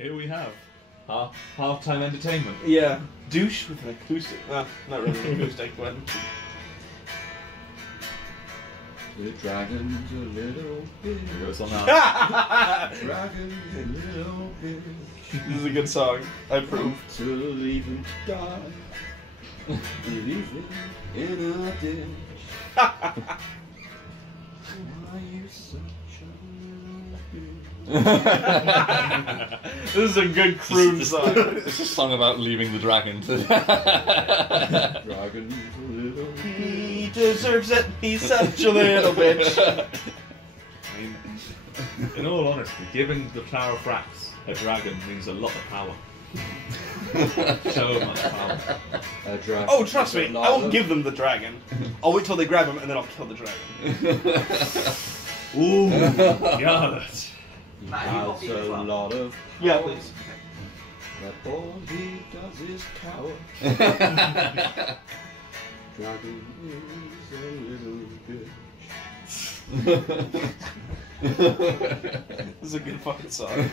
here we have half-time entertainment. Yeah. Douche with an acoustic. Well, not really an acoustic, but... The dragon's a little bitch. Here goes on that. Dragon's a little bitch. This is a good song. I approve. To leave him to die. Leave him in a ditch. Why you such a little bitch? This is a good croon song. It's a song about leaving the dragon. Dragon's a little bitch. He deserves it. He's such a little bitch. I mean, in all honesty, giving the Tower of Frax a dragon means a lot of power. So much power. A dragon. Oh, trust me, I won't give them the dragon. I'll wait till they grab him and then I'll kill the dragon. Ooh, God. He has a lot of power. Yeah, please. That all he does is cower. Dragon is a little bitch. This is a good fucking song.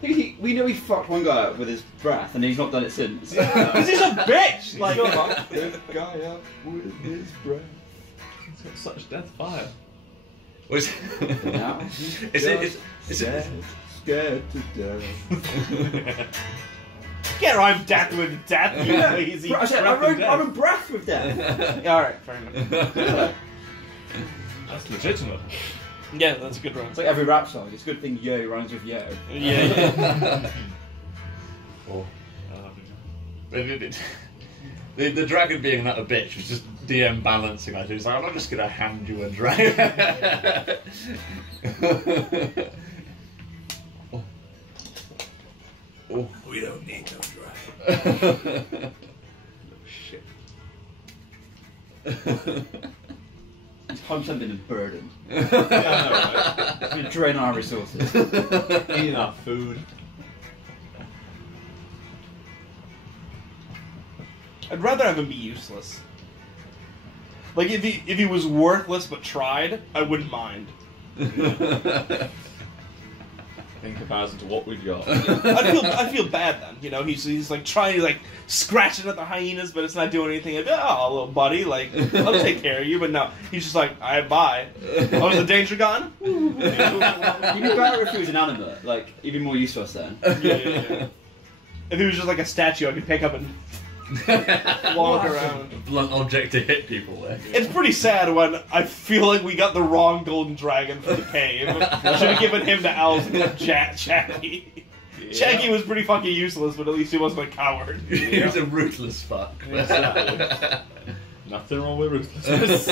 We know he fucked one guy up with his breath, and he's not done it since. Because he's a bitch! He Like, fucked this guy up with his breath. He's got such death fire. Now he's scared to death. can't rhyme death with death, you lazy I said, breath I'm a breath with death. Yeah, alright, fair enough. That's legitimate. Yeah, that's a good rhyme. It's like every rap song. It's a good thing yo rhymes with yo. Yeah. Oh. The dragon being that a bitch was just DM balancing. I was like, I'm not just gonna hand you a dragon. Oh, we don't need no dragon. Shit. It's 100% been a burden. Yeah, I know, right? We drain our resources. Eating our food. I'd rather have him be useless. Like, if he was worthless but tried, I wouldn't mind. In comparison to what we've got. I'd feel bad then, you know. He's like trying, like scratching at the hyenas, but it's not doing anything. I'd be, oh, little buddy, like I'll take care of you. But no, he's just like, all right, bye. Oh, is the danger gone? You'd be better if he was an animate, like even more useless then. Yeah. If he was just like a statue, I could pick up and walk around. Blunt object to hit people with. It's pretty sad when I feel like we got the wrong golden dragon for the cave. Should have given him to Owls and Shaggy. Yeah. Shaggy was pretty fucking useless, but at least he wasn't a coward. He was a ruthless fuck. Nothing wrong with ruthlessness.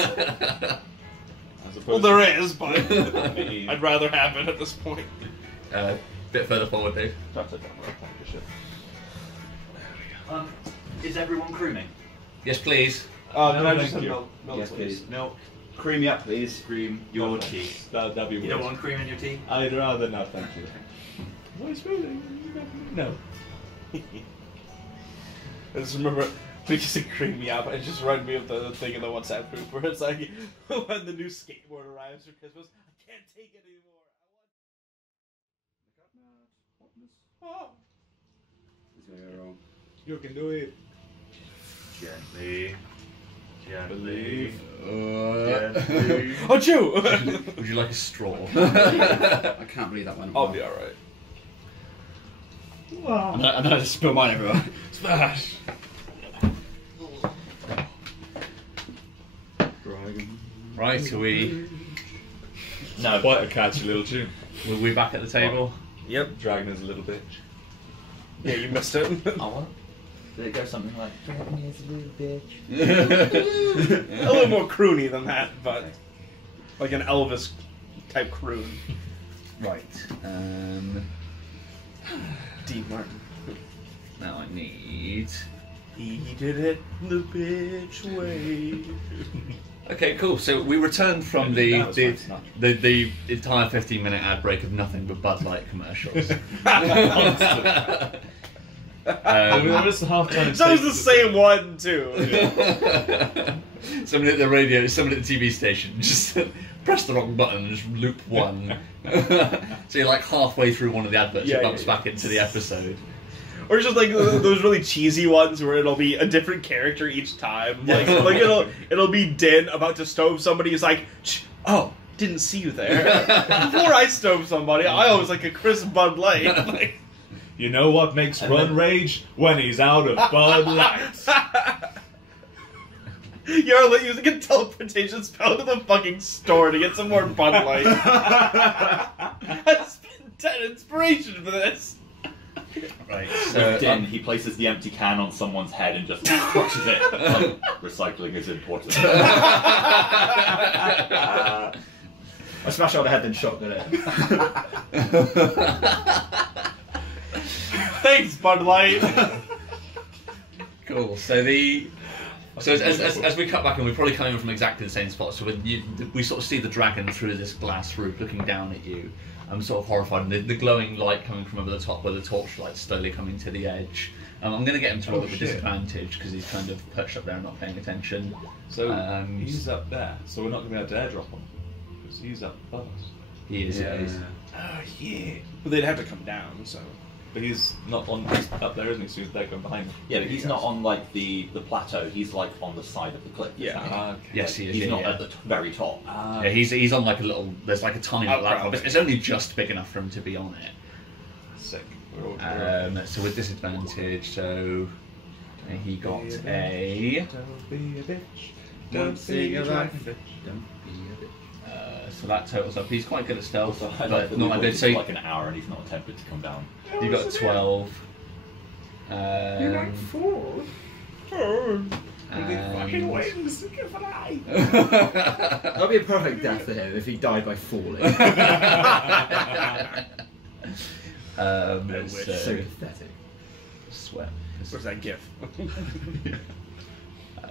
Well, there is, but I mean, I'd rather have it at this point. bit further forward, Dave. Drop that down, right? Shit. Is everyone crooning? Yes, please. No, No, I just thank said you. milk, Yes, please. please. Milk. Cream me up, please. Cream your tea. That'd be weird. You don't want cream in your tea? I'd rather not, thank you. What's moving? No. I just remember when you said cream me up, it just reminded me of the thing in the WhatsApp group where it's like, when the new skateboard arrives for Christmas, I can't take it anymore. Oh. It's gonna go wrong. You can do it. Gently. Believe. Gently. Achoo! Would you like a straw? I can't believe that one. I'll be alright. And then I just spill mine everywhere. Smash! Dragon. Right, are we? No. Quite a catchy little tune. Were we back at the table? Yep. Dragon is a little bitch. Yeah, you missed it. Oh, what? Did it go something like, Dragon is a little bitch? A little more croony than that, but like an Elvis type croon. Right. Dean Martin. Now I need. He did it the bitch way. Okay, cool. So we returned from the entire 15-minute ad break of nothing but Bud Light commercials. There is the half-time. So it's the same one too. Somebody at the radio, somebody at the TV station, just press the wrong button and just loop one. So you're like halfway through one of the adverts, it bumps back into the episode. Or just like those really cheesy ones where it'll be a different character each time. Like it'll be Din about to stove somebody. He's like, oh, didn't see you there. Before I stove somebody, I always like a crisp Bud Light. Like, you know what makes Run rage? When he's out of Bud Light. You're like using a teleportation spell to the fucking store to get some more Bud Light. I spent 10 inspiration for this. Right, With Din, he places the empty can on someone's head and just crushes it. Like, recycling is important. I smash out the head then shotgun it. Thanks, Bud Light. Cool. So as we cut back, and we're probably coming from exactly the same spot. So we sort of see the dragon through this glass roof, looking down at you. I'm sort of horrified, and the glowing light coming from over the top, where the torchlight's slowly coming to the edge. I'm going to get him to roll with disadvantage because he's kind of perched up there and not paying attention. So he's up there, so we're not going to be able to airdrop him because he's up above us. He is. Yeah. Oh yeah. But they'd have to come down, so. But he's not on he's up there, isn't he? So they're going behind him. Yeah, but he's not on like the plateau. He's like on the side of the cliff. Yeah. Okay. Yes, he is. He's yeah, not yeah. at the very top. Yeah, he's on like a little. There's like a tiny Outcrop. platform. It's only just big enough for him to be on it. Sick. We're all So with disadvantage, so he got a. Don't be a bitch. Don't Don't be be a a dragon bitch. bitch. So that totals up. He's quite good at stealth, So I like but that not we've that good. got So like an hour and he's not attempted to come down. you got 12. You're like fool. Fucking wings. Good for that. That'd be a perfect death for him if he died by falling. So So pathetic. sweat. Where's that gif?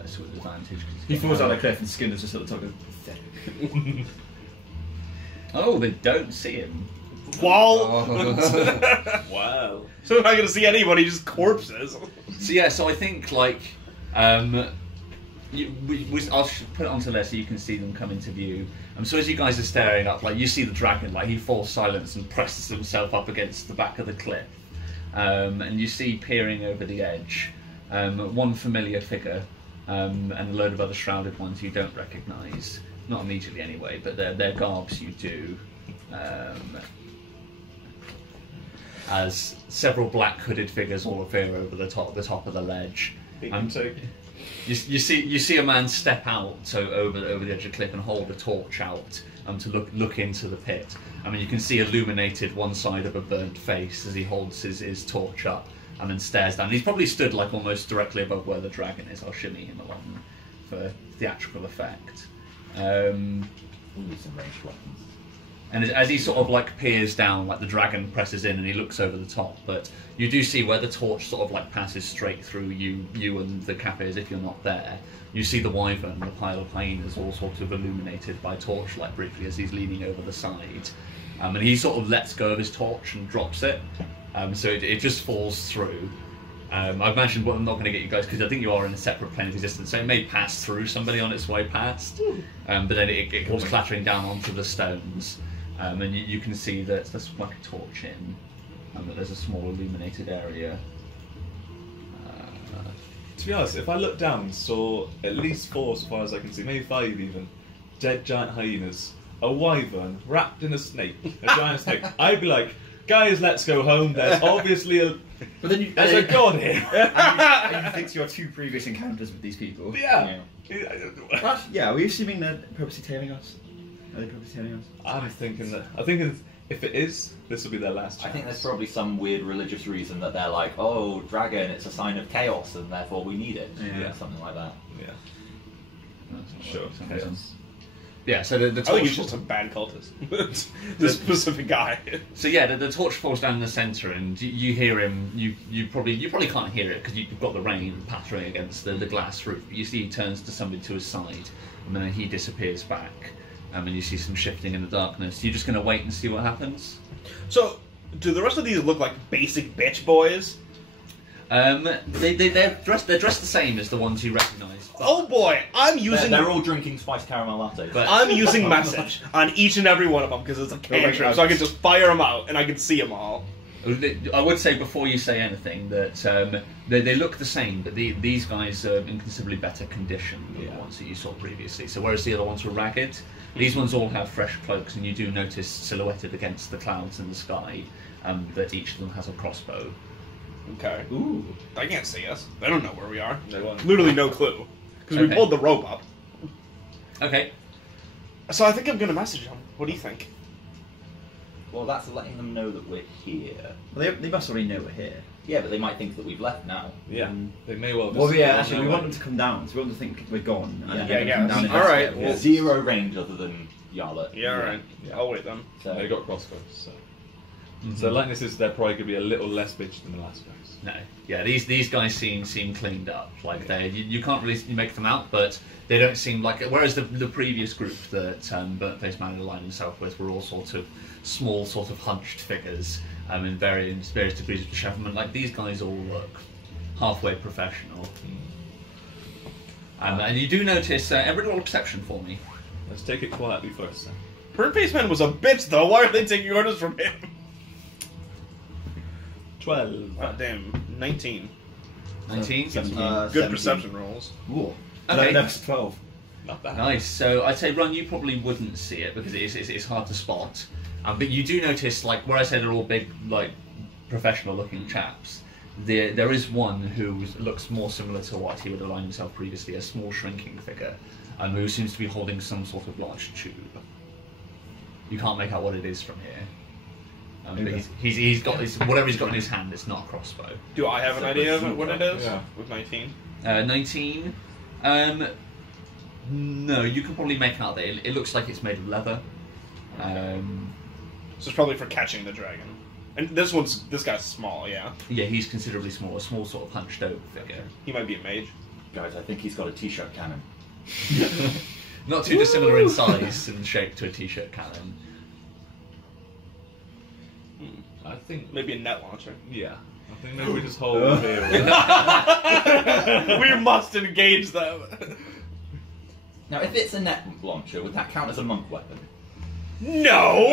So with advantage. 'cause He he's got- falls down a cliff and Skinner's just at the top of pathetic. Oh, they don't see him. Wall. Wow. So we're not gonna see anybody, just corpses. So yeah, so I think like I'll put it onto there so you can see them come into view. So as you guys are staring up, like you see the dragon, like he falls silent and presses himself up against the back of the cliff, and you see peering over the edge, one familiar figure, and a load of other shrouded ones you don't recognise, not immediately anyway, but their garbs you do. As several black hooded figures all appear over the top of the ledge. You see a man step out over the edge of the cliff and hold a torch out to look into the pit. I mean, you can see illuminated one side of a burnt face as he holds his torch up and then stares down. He's probably stood like almost directly above where the dragon is. I'll shimmy him along for theatrical effect. We need some ranged weapons. And as he sort of like peers down, like the dragon presses in and he looks over the top, but you do see where the torch sort of like passes straight through you and the Kaffirs if you're not there. You see the wyvern, the pile of hyenas, all sort of illuminated by torchlight briefly as he's leaning over the side. And he sort of lets go of his torch and drops it, so it just falls through. I've mentioned what I'm not going to get you guys because I think you are in a separate plane of existence, so it may pass through somebody on its way past, but then it comes clattering down onto the stones. And you can see that there's like a torch in, and that there's a small illuminated area. To be honest, if I looked down and saw at least 4, so far as I can see, maybe 5 even, dead giant hyenas, a wyvern wrapped in a snake, a giant snake, I'd be like, guys, let's go home. There's obviously But then there's a god here. and you think to your 2 previous encounters with these people. Yeah. Yeah, are we assuming they're purposely tailing us? Are they purposely tailing us? I'm thinking if it is, this will be their last chance. I think there's probably some weird religious reason that they're like, oh, dragon, it's a sign of chaos, and therefore we need it. Yeah. Something like that. Yeah. Sure. Chaos. Yeah, so the I think torch. he's just a bad cultist. This specific guy. So yeah, the torch falls down in the centre, and you hear him. You probably can't hear it because you've got the rain pattering against the glass roof. But you see he turns to somebody to his side, and then he disappears back. And you see some shifting in the darkness. You're just going to wait and see what happens? So, do the rest of these look like basic bitch boys? They're dressed the same as the ones you recognise. Oh boy, I'm using. They're all drinking spiced caramel lattes. But- I'm using message on each and every one of them because it's a cantrip, so I can just fire them out and I can see them all. I would say before you say anything that they look the same, but these guys are in considerably better condition than the ones that you saw previously. So whereas the other ones were ragged, these ones all have fresh cloaks, and you do notice silhouetted against the clouds in the sky that each of them has a crossbow. Okay. Ooh. They can't see us. They don't know where we are. They won't. Literally no clue. Because we Okay. pulled the rope up. Okay. So I think I'm going to message them. What do you think? Well, that's letting them know that we're here. Well, they must already know we're here. Yeah, but they might think that we've left now. Yeah, they may well. Well, just yeah, go actually, we their want way. them to come down, so we want them to think we're gone. And Yeah, then yeah, come down and all right, investigate. well- Zero range other than Yarlet. Yeah, alright. Yeah. I'll wait then. So They got crossbows, so. Mhm. So likeness is they're probably going to be a little less bitch than the last guys. No, yeah, these guys seem cleaned up. Like you can't really make them out, but they don't seem like. Whereas the previous group that Burnt Face Man aligned himself with were all sort of small, sort of hunched figures in various degrees of dishevelment. Like these guys all look halfway professional. And you do notice every little perception for me. Let's take it quietly first then. Burnt Face Man was a bitch though. Why are they taking orders from him? 12. Oh, damn. 19. 19. Good 17. perception rolls. Ooh. Okay. That's 12. Not bad. Nice. So I'd say, Ron, you probably wouldn't see it because it's hard to spot. But you do notice, like where I said they're all big, like professional-looking chaps. There is one who looks more similar to what he would align himself previously, a small shrinking figure, who seems to be holding some sort of large tube. You can't make out what it is from here. But he's got whatever he's got in his hand. It's not a crossbow. Do I have an idea of what it is? Yeah. With 19? 19. No, you can probably make out that it looks like it's made of leather. So it's probably for catching the dragon. And this guy's small, yeah. Yeah, he's considerably small, a small sort of hunched over figure. He might be a mage. guys, I think he's got a t-shirt cannon. Not too dissimilar in size and shape to a t-shirt cannon. I think, Maybe a net launcher. yeah. I think maybe we just hold here. We must engage them. Now, if it's a net launcher, would that count as a monk weapon? No!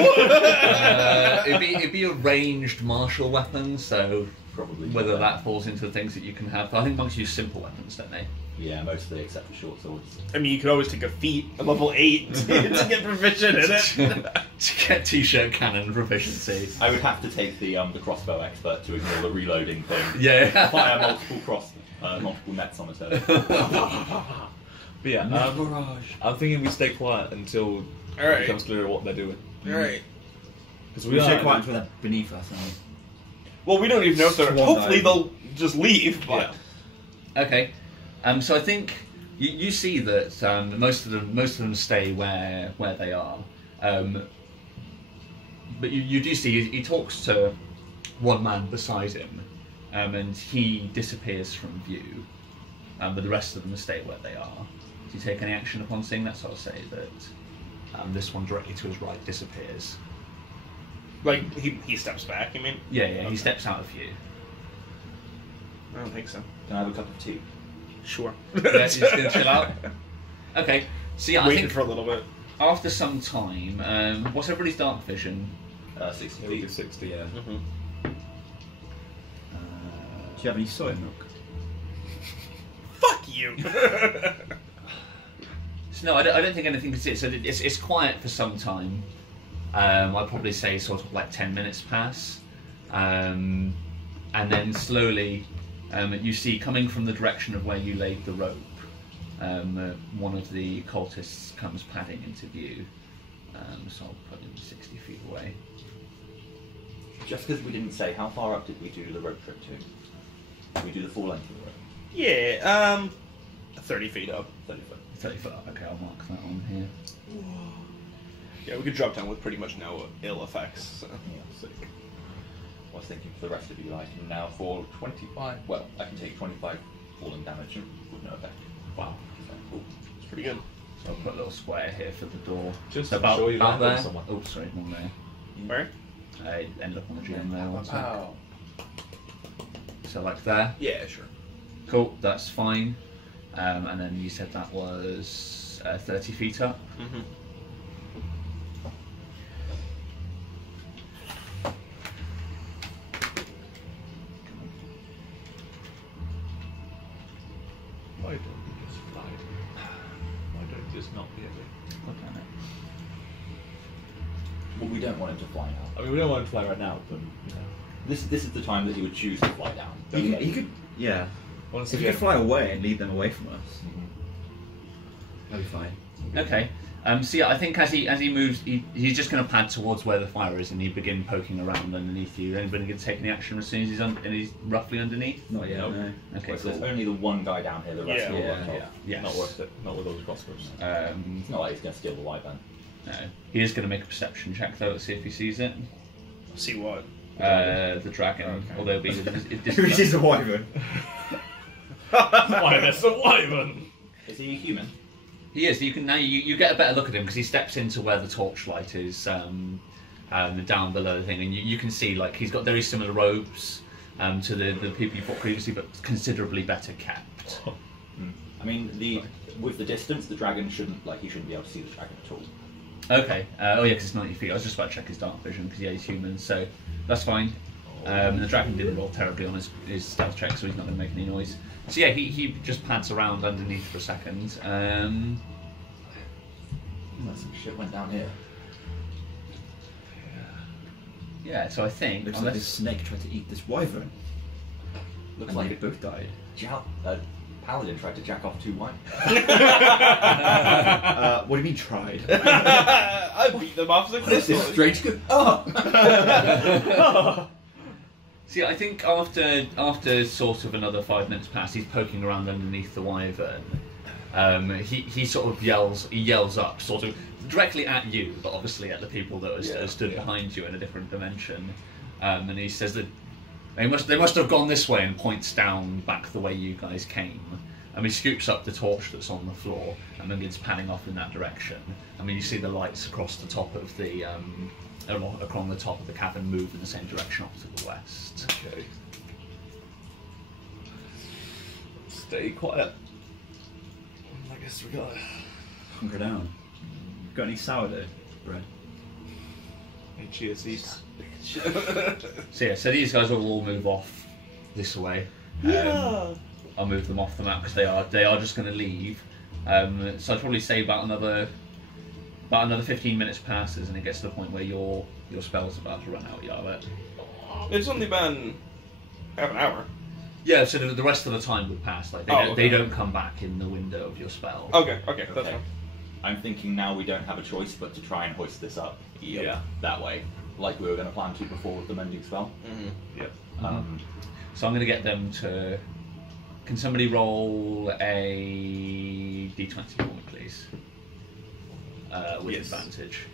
It'd be a ranged martial weapon, so Probably. whether that falls into the things that you can have. I think monks use simple weapons, don't they? Yeah, mostly, except for short swords. I mean, you could always take a feat at level 8 to get proficient in it. To get t-shirt cannon proficiency. I would have to take the crossbow expert to ignore the reloading thing. Yeah. Fire multiple nets on his head. But yeah, I'm thinking we stay quiet until it Alright. becomes clear what they're doing. Alright. Because We should quiet until they're beneath us. And Well, we don't even know if they're... Swan Hopefully dive. they'll just leave, but... Yeah. Okay. So I think you see that most of them stay where they are. But you do see he talks to one man beside him, and he disappears from view. But the rest of them stay where they are. Do you take any action upon seeing that? So I'll say that this one directly to his right disappears. Like, he steps back, you mean? Yeah, Okay. he steps out of view. I don't think so. Can I have a cup of tea? Sure. Yeah, you're just gonna chill out. Okay. So yeah, I Waiting think for a little bit. after some time, what's everybody's dark vision? 60 It'll be feet. 60, yeah. Mm-hmm. do you have any soy milk? Fuck you! So no, I don't think anything. So it's quiet for some time. I'd probably say sort of like 10 minutes pass, and then slowly you see coming from the direction of where you laid the rope. One of the cultists comes padding into view. So I'll put him 60 feet away. Just because we didn't say, how far up did we do the rope trip to? Did we do the full length of the rope? Yeah, 30 feet up. 30 foot. 30 foot up. Okay, I'll mark that on here. Yeah, we could drop down with pretty much no ill effects. So. Yeah, sick. I was thinking for the rest of you, I can now fall 25. Well, I can take 25 falling damage with no effect. Wow. So, cool. It's pretty good. So I'll put a little square here for the door. Just So to show you about landed there. on someone. Oh, sorry, one there. Where? I ended up on the GM there. One sec. Wow. So like there. Yeah, sure. Cool, that's fine. And then you said that was 30 feet up. Mm-hmm. Why don't you just fly? Why don't you just not be able? Look at it. Well, we don't want him to fly now. I mean, we don't want to fly right now, but you know. This is the time that he would choose to fly down. You could, yeah. Once If you again, could fly away and lead them away from us, that'd be fine. Okay. So yeah, I think as he moves, he's just going to pad towards where the fire is, and he begin poking around underneath you. Anybody going to take any action as soon as he's roughly underneath? Not yet, Nope. no. Okay, So there's cool. only the one guy down here, the rest are all Yeah, up top. yeah. Yes. not worth it. Not with those crossbows. It's not like he's going to steal the wyvern. No. He is going to make a perception check though to see if he sees it. See what? The dragon, Okay. although it'll be Who sees the wyvern? Why, that's a wyvern! Is he a human? He is. You can now you get a better look at him because he steps into where the torchlight is down below the thing, and you can see like he's got very similar robes to the people you fought previously, but considerably better kept. I mean, with the distance, the dragon shouldn't he shouldn't be able to see the dragon at all. Okay. Oh yeah, because it's 90 feet. I was just about to check his dark vision because yeah, he's human, so that's fine. The dragon didn't roll terribly on his stealth check, so he's not going to make any noise. So yeah, he just pads around underneath for a second. Some shit went down here. Yeah, so I think Looks like this snake tried to eat this wyvern. Looks And like they both died. Paladin tried to jack off 2 wyverns. What do you mean tried? I beat them off This is successfully. strange. Oh! See, I think after sort of another 5 minutes pass, he's poking around underneath the wyvern. He sort of yells up, sort of directly at you, but obviously at the people that are stood behind you in a different dimension. And he says that they must have gone this way, and points down back the way you guys came. He scoops up the torch that's on the floor and begins panning off in that direction. You see the lights across the top of the along the top of the cavern move in the same direction off to the west. Okay. Stay quiet. I guess we gotta Hunker down. Got any sourdough bread? make chia seeds. So yeah, so these guys will all move off this way. I'll move them off the map because they are just going to leave. So I'd probably say about another 15 minutes passes, and it gets to the point where your spell's about to run out. Yarlet. It's only been half an hour. Yeah, so the rest of the time would pass. Like they don't come back in the window of your spell. Okay, that's fine. I'm thinking now we don't have a choice but to try and hoist this up. Yeah. That way. Like we were going to plan to before with the mending spell. Yep. So I'm going to get them to. Can somebody roll a d20 for me, please? With Yes. advantage.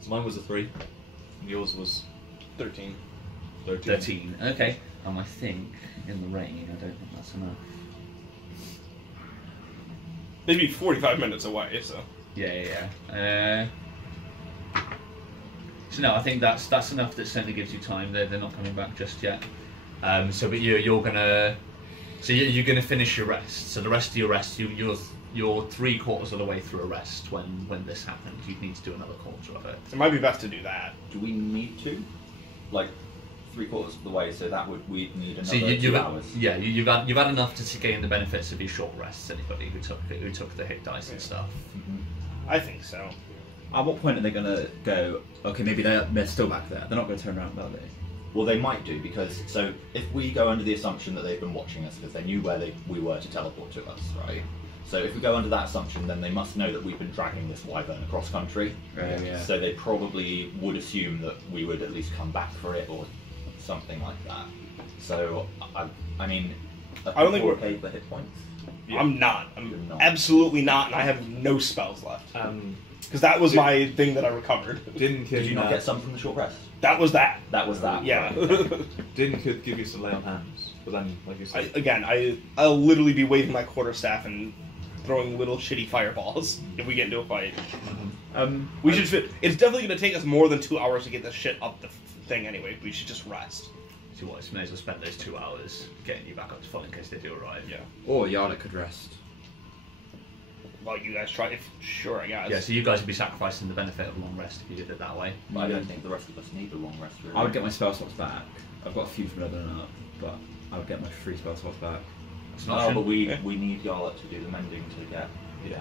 So mine was a 3, and yours was 13. 13. Okay. I think in the rain, I don't think that's enough. They'd be 45 minutes away, so. Yeah. So no, I think that's enough. That certainly gives you time. They're not coming back just yet. But you're gonna finish your rest. So the rest of your rest, you're 3/4 of the way through a rest when this happens. You'd need to do another quarter of it. It might be best to do that. Do we need to? Like 3/4 of the way, so we'd need another So 2 hours. Yeah, you've had enough to gain the benefits of your short rests. Anybody who took the hit dice and stuff. I think so. At what point are they going to go, okay, maybe they're still back there. They're not going to turn around, are they? Well, they might do, because if we go under the assumption that they've been watching us because they knew where we were to teleport to us, right? So if we go under that assumption, then they must know that we've been dragging this wyvern across country. Right, yeah. So they probably would assume that we would at least come back for it or something like that. So I mean, I don't think we're okay for hit points. Yeah. I'm not. You're not. Absolutely not, and I have no spells left. Because that was my thing that I recovered. Didn't Did you not get some from the short rest? That was that. That was that. Yeah. Right. Didn't give you some lay on hands, but then like you said, I'll literally be waving my quarterstaff and throwing little shitty fireballs if we get into a fight. We should fit. It's definitely going to take us more than 2 hours to get this shit up the thing anyway. We should just rest. So what? May as well spend those 2 hours getting you back up to full in case they do arrive. Yeah. Or Yarda could rest. Well, you guys try. Sure, I guess. Yeah, so you guys would be sacrificing the benefit of a long rest if you did it that way. But I don't think the rest of us need a long rest. Really. I would get my spell slots back. I've got a few from leveling up, but I would get my 3 spell slots back. That's an Oh, option. but we need Yarla to do the mending to get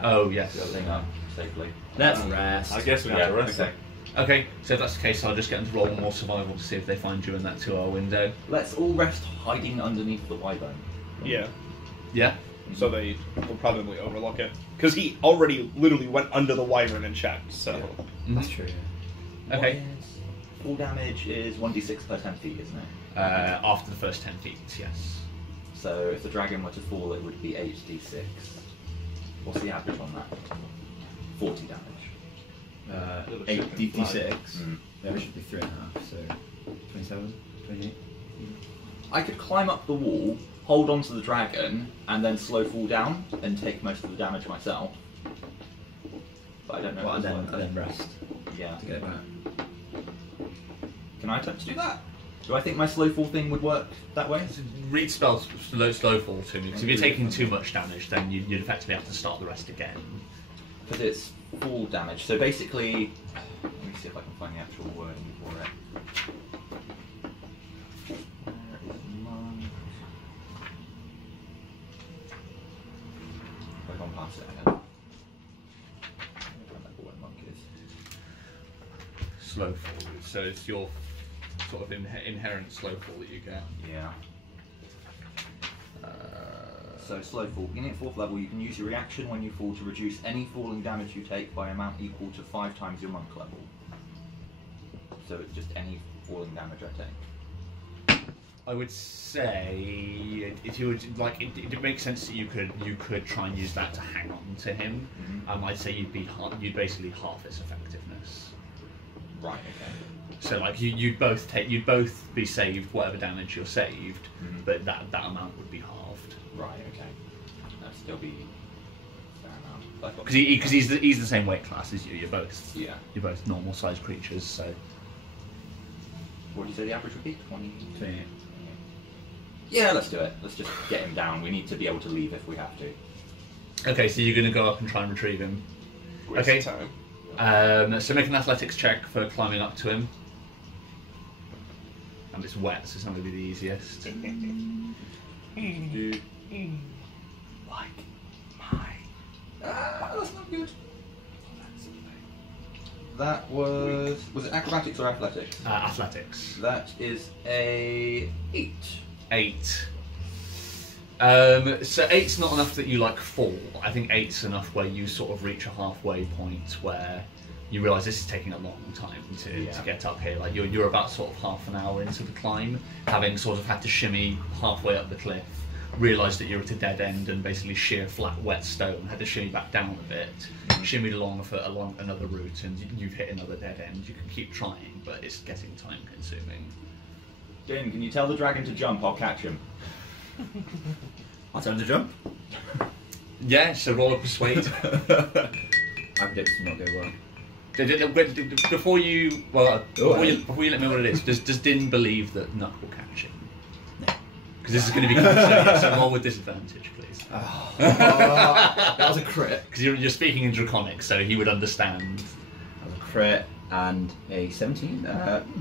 Oh, yes. the thing up safely. Let's rest. I guess we have to rest. Okay. Okay, so if that's the case, I'll just get them to roll more survival to see if they find you in that 2 hour window. Let's all rest hiding underneath the wyvern. Yeah. Yeah? So they will probably overlook it because he already literally went under the wyvern and checked. So That's true. Yeah. Okay. Full damage is 1d6 per 10 feet, isn't it? After the first 10 feet, yes. So if the dragon were to fall, it would be 8d6. What's the average on that? 40 damage. 8 d6. Mm. Yeah, it should be 3.5, so 27, 28. I could climb up the wall, hold onto the dragon, and then slow fall down and take most of the damage myself. But I don't know. Well, if and it's then rest yeah. to get it back. Can I attempt to do that? Do I think my slow fall thing would work that way? Read spells slow fall to me, because if you're taking too much damage, then you'd effectively have to start the rest again. Because it's full damage. So basically, let me see if I can find the actual wording for it. Where is monk? Have I gone past it? I don't remember what monk is. Slow fall. So it's your sort of inherent slow fall that you get. Yeah. So slow fall. Beginning at 4th level, you can use your reaction when you fall to reduce any falling damage you take by amount equal to 5 times your monk level. So it's just any falling damage I take. I would say if you would like, it makes sense that you could try and use that to hang on to him. Mhm. I'd say you'd basically half its effectiveness. Right. Okay. So like you'd both be saved whatever damage you're saved, Mhm. but that amount would be halved. Right. Okay. That'd still be a fair amount. Because he's the same weight class as you. You're both normal sized creatures. So What do you say the average would be? 20. 28. Yeah, let's do it. Let's just get him down. We need to be able to leave if we have to. okay, so you're going to go up and try and retrieve him. waste Okay. of time. So make an athletics check for climbing up to him. And it's wet, so it's not going to be the easiest. Like my. That's not good. That was it acrobatics or athletics? Athletics. That is a 8. 8. So 8's not enough that you like fall. I think 8's enough where you sort of reach a halfway point where you realise this is taking a long time to get up here. Like you're about sort of half an hour into the climb, having sort of had to shimmy halfway up the cliff, realised that you're at a dead end and basically sheer flat wet stone, had to shimmy back down a bit, shimmied along another route, and you've hit another dead end. You can keep trying, but it's getting time consuming. Jane, can you tell the dragon to jump? I'll catch him. I'll tell him to jump. Yeah, so roll a persuade. I predict this will not go well. Before you let me know what it is, does Din believe that Nuck will catch him? No. Because this is going to be complicated, so roll with disadvantage, please. That was a crit. Because you're speaking in Draconic, so he would understand. That was a crit and a 17.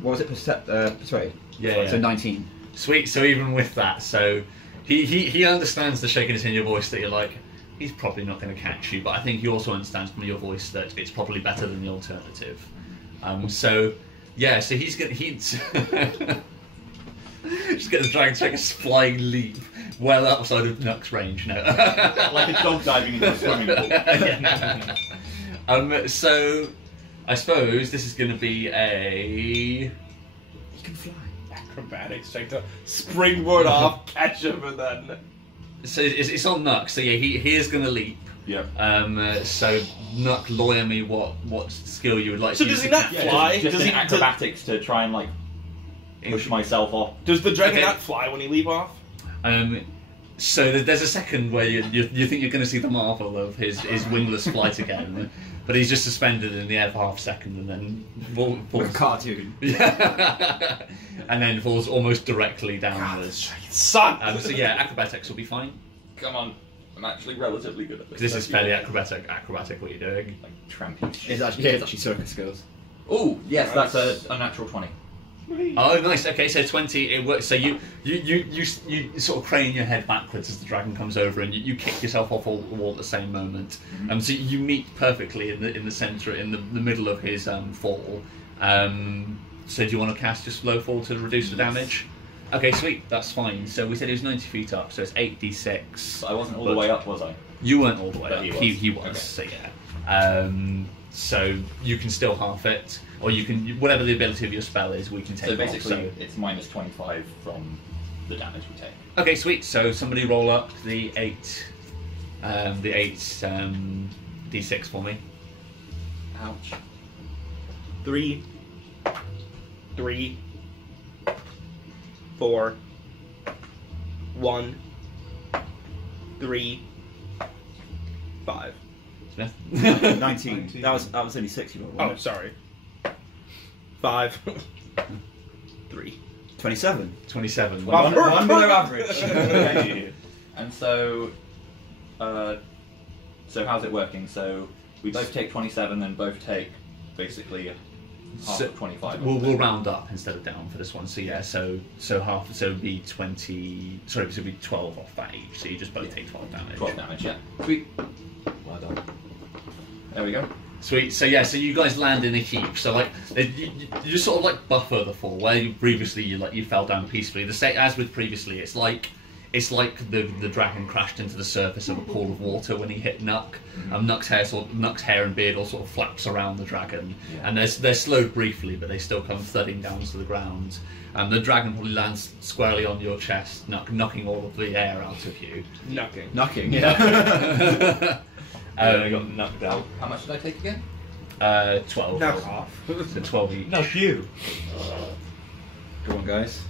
What was it? Persuade? Yeah. So 19. Sweet, so even with that, so he understands the shakiness in your voice that you're like, he's probably not going to catch you, but I think he also understands from your voice that it's probably better than the alternative. So he's going to just get the dragon to take a flying leap well outside of Nuck's range. No, Like a dog diving into a swimming pool. Yeah. So I suppose this is going to be a. He can fly. Acrobatics check to springboard off, catch him, and then. So it's on Nuck. So yeah, he is going to leap. Yep. So Nuck, lawyer me what skill you would like So to use. does he not fly? Just Does in he acrobatics to try and push myself off. Does the dragon Okay. not fly when he leap off? So there's a second where you think you're going to see the marvel of his wingless flight again, but he's just suspended in the air for half a second and then falls. Like a cartoon. Yeah. And then falls almost directly downwards. Suck! So yeah, acrobatics will be fine. Come on. I'm actually relatively good at this. This is fairly acrobatic what you're doing. Like tramping. It's actually circus skills. Oh, yes, Nice. that's a natural 20. Oh, nice. Okay, so 20. It works. So you sort of crane your head backwards as the dragon comes over, and you kick yourself off the wall at the same moment. So you meet perfectly in the center, in the middle of his fall. So do you want to cast just slow fall to reduce the damage? Okay, sweet. That's fine. So we said he was 90 feet up, so it's 8d6. But I wasn't all the way up, was I? You weren't all the way But up. he was. He was. Okay. So yeah. So you can still half it, or you can whatever the ability of your spell is. We can take So off, basically, it's minus 25 from the damage we take. Okay, sweet. So somebody roll up the 8 d6 for me. Ouch. 3, 4, 1, 3, 5. Smith. 19. That was only 6 you rolled, Oh, wasn't it? sorry. 5, 3. 27. 27. Wow. One below average. And so how's it working? So we both take 27 and both take basically half So of 25. We'll round up instead of down for this one. So yeah, so half. So it'd be 20. Sorry, so it'd be 12 off that each. So you just both take 12 damage. 12 damage, yeah. Sweet. Well done. There we go. Sweet. So yeah, so you guys land in a heap. So like you just sort of like buffer the fall where previously you fell down peacefully. The same as with previously, it's like the dragon crashed into the surface of a pool of water when he hit Nuck. Nuck's hair and beard all sort of flaps around the dragon, and they're slowed briefly, but they still come thudding down to the ground. And the dragon probably lands squarely on your chest, knocking all of the air out of you. Knocking. Yeah. I got knocked out. How much did I take again? 12. Knock off. So 12 each. No, you. Go on, guys.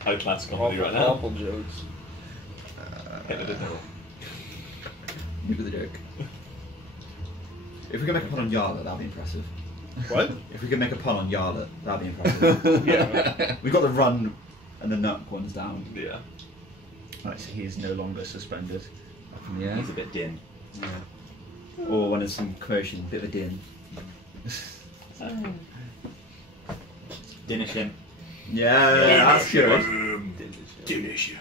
High class comedy right now. Awful jokes. Hit it, didn't it? Move with the joke. If we can make a pun on Yarla, that'd be impressive. What? If we can make a pun on Yarla, that'd be impressive. Yeah. We got the run and the nut ones down. Yeah. Right, so he is no longer suspended up in the air. He's a bit din. Yeah. Or when there's some commotion, bit of a din. Dinish him. Yeah, that's good. Delicious.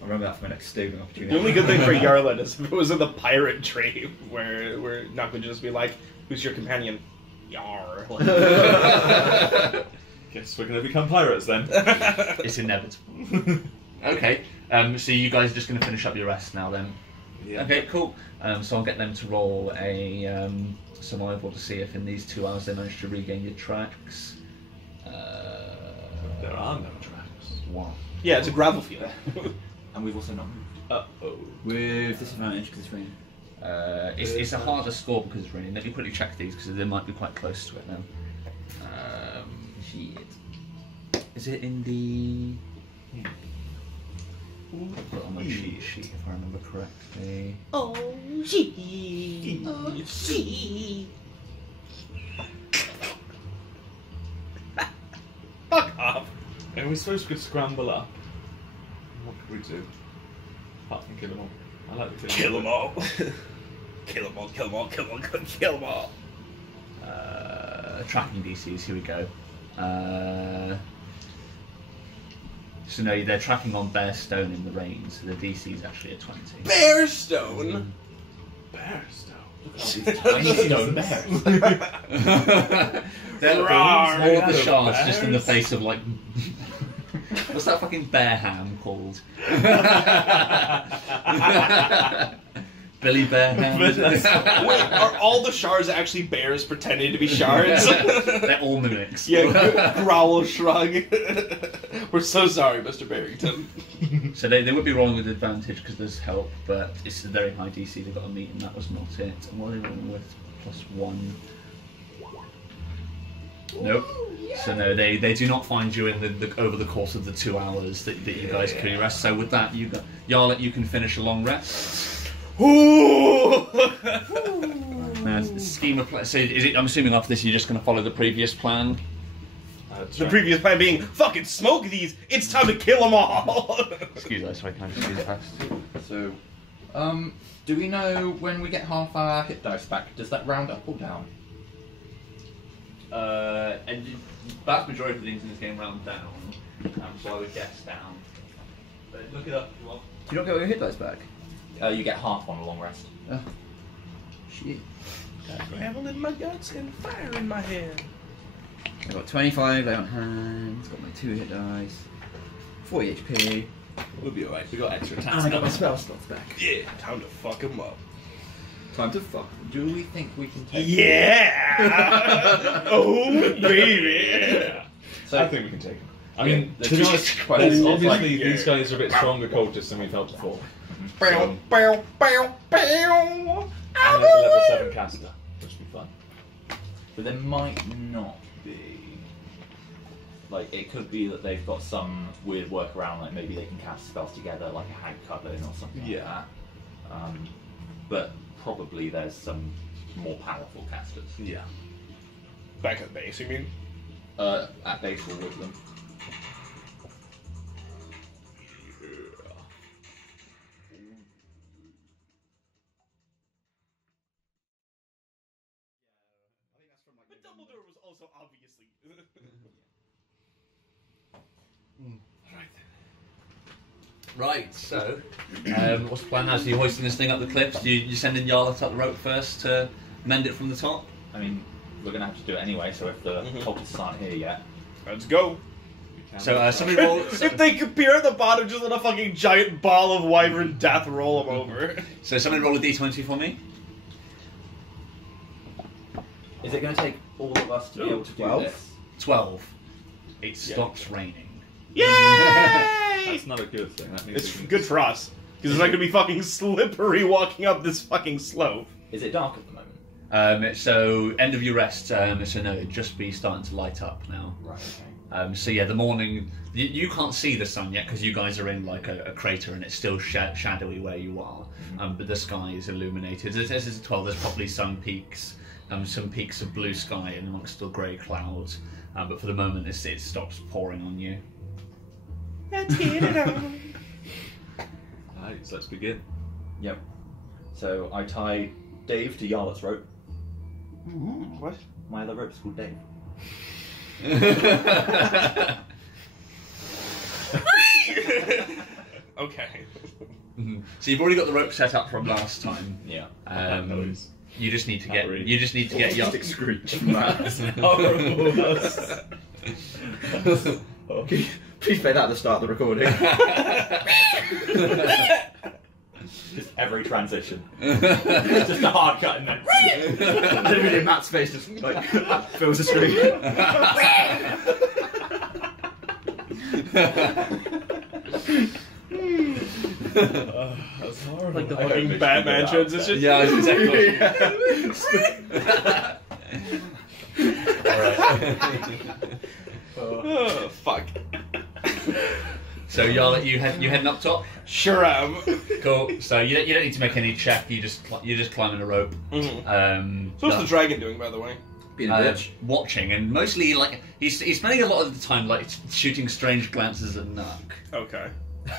I'll remember that for my next stabling opportunity. The only good thing for Yarlin is if it was in the pirate trade, where Nuck would just be like, "Who's your companion?" Yar. Guess we're going to become pirates then. It's inevitable. Okay, so you guys are just going to finish up your rest now then? Yeah. Okay, cool. So I'll get them to roll a survival to see if in these 2 hours they manage to regain your tracks. There are no tracks. Wow. Yeah, it's a gravel field. And we've also not moved. Uh-oh. With disadvantage because it's raining. It's a harder score because it's raining. Let me quickly check these because they might be quite close to it now. Shit. Is it in the... I've got it on my cheat sheet if I remember correctly. Fuck off. And we suppose we could scramble up. What could we do? Apart from kill them all. I like the Kill them all. Kill them all. Kill them all. Kill them all. Kill them all. Tracking DCs, here we go. So no, they're tracking on bare stone in the rain, so the DC is actually a 20. Bear stone. Bear stone. Tiny stone bears. They're Rawr. all the The shards just in the bears. face of like... What's that fucking bear ham called? Billy Bear ham? Wait, are all the shards actually bears pretending to be shards? They're all mimics. Yeah, growl, shrug. We're so sorry, Mr. Barrington. So they would be rolling with advantage because there's help, but it's a very high DC they've got to meet, and that was not it. And what are they rolling with? +1. Nope. So no, they do not find you in the over the course of the 2 hours that you guys could rest. So with that, Yarlet, you can finish a long rest. Ooh! Now, scheme of so is it? I'm assuming after this, you're just going to follow the previous plan. The previous plan being, fucking smoke these. It's time to kill them all. Excuse me, sorry, can I just do this fast? So, do we know when we get half our hit dice back? Does that round up or down? And the vast majority of things in this game round down, so I would guess down. But look it up if you want. You don't get your hit dice back? You get half on a long rest. Oh. Shit. Gravel in my guts and fire in my head. I've got 25 lay on hands, got my 2 hit dice, 40 HP, We'll be alright. We got extra and attacks. I got my spell slots back. Yeah, time to fuck him up. Time to fuck. Do we think we can take? Yeah! Oh, baby! So I think we can take them. I mean, the to be honest, Jesus Christ, it's obviously like- these guys are a bit stronger cultists than we've had before. Bow, bow, bow, bow. And there's a level 7 caster, which will be fun. But there might not be. Like, it could be that they've got some weird workaround, like maybe they can cast spells together, like a hag coven or something like that. But probably there's some more powerful casters. Yeah. Back at base, you mean? At base or with them. But Dumbledore was also obviously. Right, so what's the plan now? So you're hoisting this thing up the cliffs. You sending Yarlet up the rope first to mend it from the top? I mean, we're gonna have to do it anyway, so if the cultists aren't here yet. Let's go. So somebody roll. If they appear at the bottom, just let a fucking giant ball of wyvern death roll them over. So somebody roll a d20 for me. Is it gonna take all of us to be able to do 12? this? 12. It stops raining. Yay! That's not a good thing. That means It's we can- good for us. Because it's not gonna be fucking slippery walking up this fucking slope. Is it dark at the moment? So end of your rest. So no, it'd just be starting to light up now. Right. Okay. So yeah, the morning. You can't see the sun yet because you guys are in like a crater and it's still shadowy where you are. But the sky is illuminated. As it's 12, there's probably some peaks of blue sky and amongst the grey clouds. But for the moment, it stops pouring on you. Let's get it on. Alright, so let's begin. Yep. So I tie Dave to Yarlet's rope. What? My other rope's called Dave. Okay. So you've already got the rope set up from last time. Yeah. Noise. You just need to Not really. get Autistic screech from that. Okay. Please play that at the start of the recording. Just every transition. Just a hard cut and then. Literally, Matt's face just like fills the screen. That's horrible. Like the I hope fucking they Batman figure it out transition? Yeah, it's exactly. Oh, fuck. So you heading up top? Sure am. Cool. So you don't need to make any check. You're just climbing a rope. So what's the dragon doing, by the way? Being a bitch. Watching, and mostly like he's spending a lot of the time like shooting strange glances at Nuck. Okay.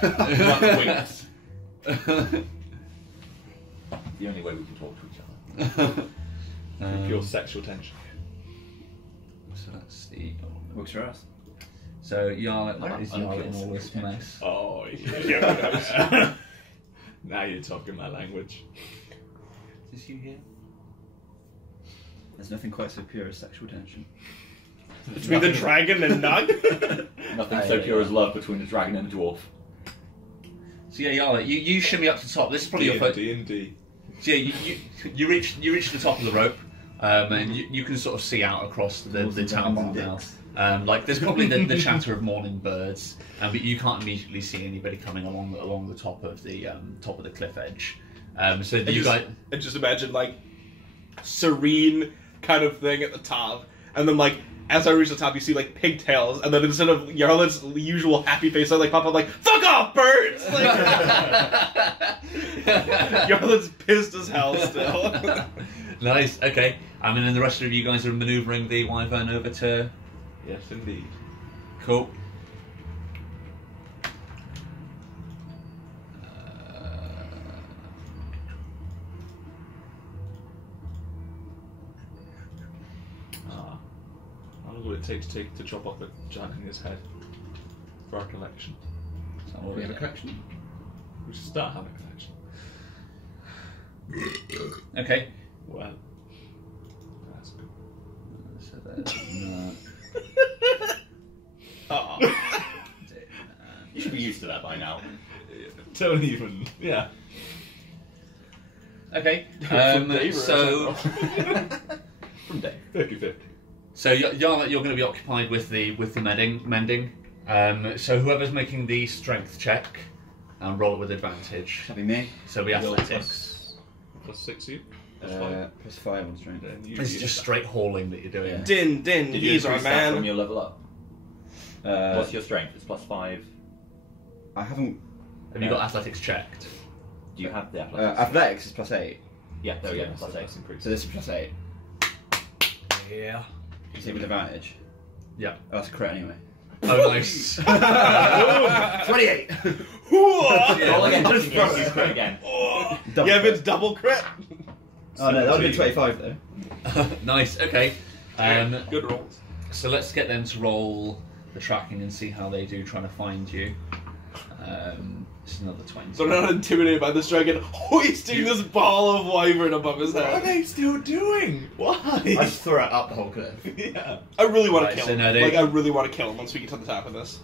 Winks. The only way we can talk to each other. Pure sexual tension. So that's the. Works for us. So Yarlet, Alright, is I'm Yarlet curious. in all this mess? Oh, Yeah. now you're talking my language. Is you here? There's nothing quite so pure as sexual tension. Between the dragon and Nug? Nothing so pure as love between a dragon and a dwarf. So yeah, Yarlet, you shimmy up to the top. This is probably your first. D&D. So yeah, you reach the top of the rope, and you can sort of see out across the town bar now. Like there's probably the chatter of morning birds, but you can't immediately see anybody coming along the top of the cliff edge. So you guys, And just imagine like serene kind of thing at the top, and then like as I reach the top, you see like pigtails, and then instead of Yarlet's usual happy face, I like pop up like "fuck off, birds!" Like, Yarlet's pissed as hell still. Nice. Okay. I mean, and the rest of you guys are manoeuvring the wyvern over to. Yes, indeed. Cool. How long will it take to chop off a giant in his head for our collection? Is that what We we have a have? collection. We should start having a collection. Okay. Well, that's good. So there's Aw. You should be used to that by now. Don't even. Yeah. Okay. Dave or So. From Dave. 50-50. So you're going to be occupied with the mending. So whoever's making the strength check, roll it with advantage. That'd be me. So be athletics. Plus 6 you. Plus 5. Plus 5 on strength. Then you It's use just that. straight hauling that you're doing. Yeah. Din, Did you he's our increase that when man. you level up? Uh, What's your strength? It's plus 5. I haven't. Have you got athletics checked? Do you have the athletics? Athletics is plus 8. Yeah, there we go. Yeah, Plus so 8. that's increased. So this is plus 8. Yeah. Is it with advantage? Yeah. Oh, that's a crit anyway. Oh, nice. 28! Roll again. Just Just throw it. use crit again. Double Yeah, if crit. it's double crit. Oh no, that would have been 25 though. Nice. Okay. Good rolls. So let's get them to roll the tracking and see how they do trying to find you. It's another 20. So they're not intimidated by this dragon hoisting this ball of wyvern above his What are head. they still doing? Why? I just threw it up the whole cliff. Yeah. I really want Right, to kill so him. no, they- Like, I really want to kill him once we get to the top of this.